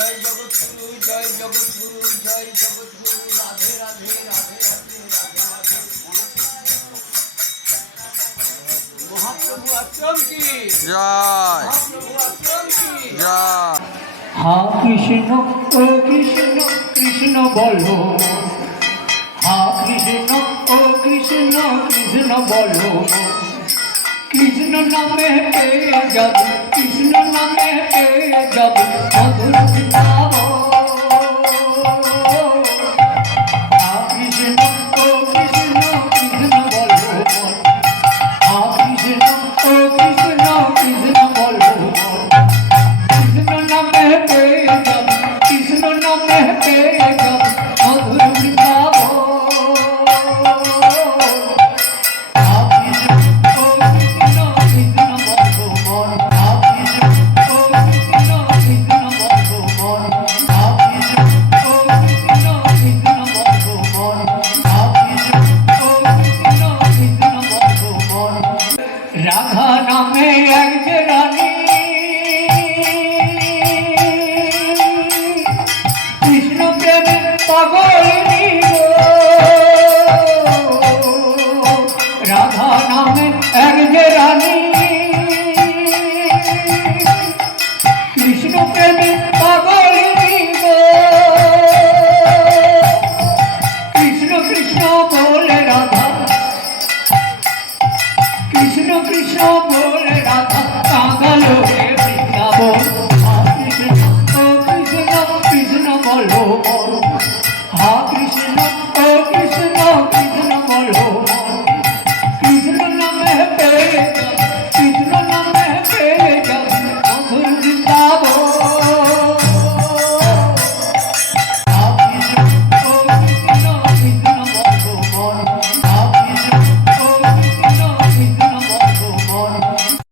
জয় জগৎগুরু জয় জগৎগুরু জয় জগৎগুরু রাধে রাধে রাধে রাধে রাধে রাধে মহাপ্রভু আশ্রম কি জয় মহাপ্রভু আশ্রম কি জয়। হা কৃষ্ণ ও কৃষ্ণ কৃষ্ণ বলো, হা কৃষ্ণ ও কৃষ্ণ কৃষ্ণ বলো, কৃষ্ণ নামে পেয়ে যাব, কৃষ্ণ নামে পেয়ে যাব মধুর বৃন্দাবন। হা কৃষ্ণ ও কৃষ্ণ কৃষ্ণ বলো, হা কৃষ্ণ ও কৃষ্ণ কৃষ্ণ বলো, কৃষ্ণ নামে পেয়ে যাব, কৃষ্ণ নামে পেয়ে যাব মধুর বৃন্দাবন। রাধা নামে এক যে রানী, কৃষ্ণ প্রেমে পাগলিনী গো। রাধা নামে এক যে রানী, কৃষ্ণ প্রেমে পাগল